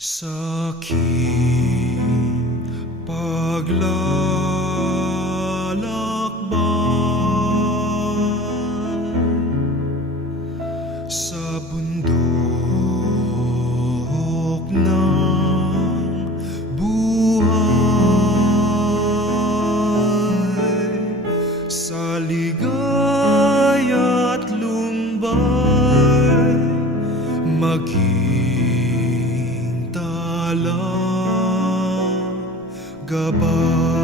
Sa aking paglalakbay sa bundok ng buhay, sa ligaya't lumbay, maging tala, gabay.